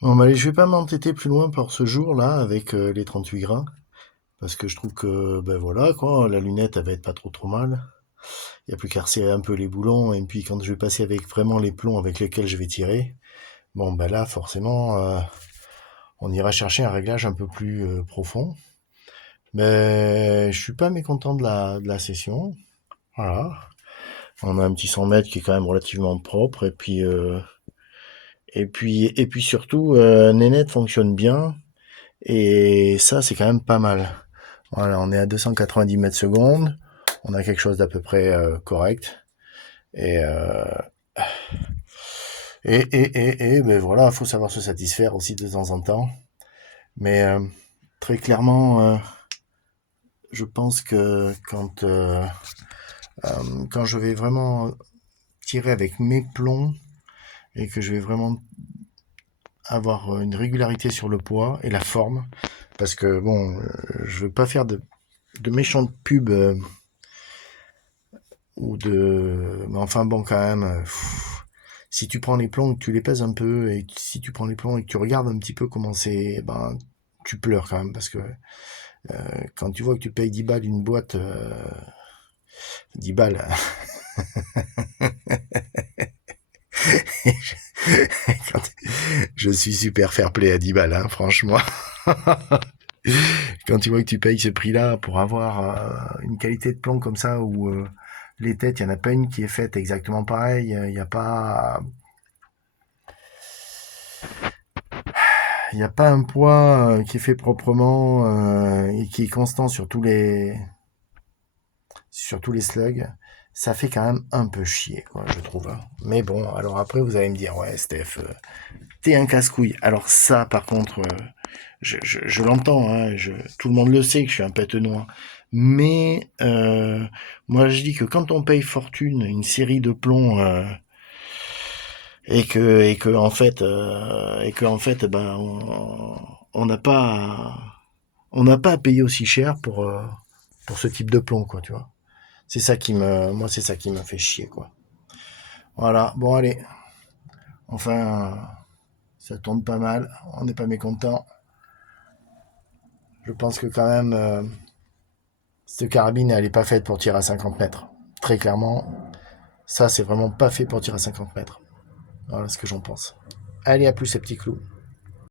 Bon, bah, allez, je vais pas m'entêter plus loin pour ce jour-là avec les 38 grains, parce que je trouve que, ben voilà, quoi, la lunette, elle va être pas trop mal. Il y a plus qu'à resserrer un peu les boulons, et puis quand je vais passer avec vraiment les plombs avec lesquels je vais tirer, bon, ben là, forcément, on ira chercher un réglage un peu plus profond. Mais je suis pas mécontent de la session. Voilà. On a un petit 100 mètres qui est quand même relativement propre, et puis surtout, Nénette fonctionne bien. Et ça, c'est quand même pas mal. Voilà, on est à 290 mètres secondes. On a quelque chose d'à peu près correct. Et, euh, ben voilà, faut savoir se satisfaire aussi de temps en temps. Mais très clairement, je pense que quand je vais vraiment tirer avec mes plombs et que je vais vraiment avoir une régularité sur le poids et la forme, parce que bon, je veux pas faire de méchantes pubs mais enfin bon, quand même, si tu prends les plombs, que tu les pèses un peu, et si tu prends les plombs et que tu regardes un petit peu comment c'est, ben, tu pleures quand même, parce que quand tu vois que tu payes 10 balles une boîte, 10 balles, quand- je suis super fair play à 10 balles, hein, franchement. Quand tu vois que tu payes ce prix-là pour avoir une qualité de plomb comme ça, où les têtes, il n'y en a pas une qui est faite exactement pareil, il n'y a pas il n'y a pas un poids qui est fait proprement et qui est constant sur tous les slugs. Ça fait quand même un peu chier, quoi, je trouve. Mais bon, alors après, vous allez me dire, ouais, Steph, t'es un casse-couille. Alors ça, par contre, je l'entends, hein, tout le monde le sait que je suis un pète-noix. Mais moi, je dis que quand on paye fortune une série de plombs et que en fait, ben, on n'a pas à payer aussi cher pour ce type de plomb, quoi, tu vois. Moi, c'est ça qui me fait chier, quoi. Voilà, bon, allez. Enfin, ça tourne pas mal. On n'est pas mécontent. Je pense que quand même, cette carabine, elle est pas faite pour tirer à 50 mètres. Très clairement, ça, c'est vraiment pas fait pour tirer à 50 mètres. Voilà ce que j'en pense. Allez, à plus, ces petits clous.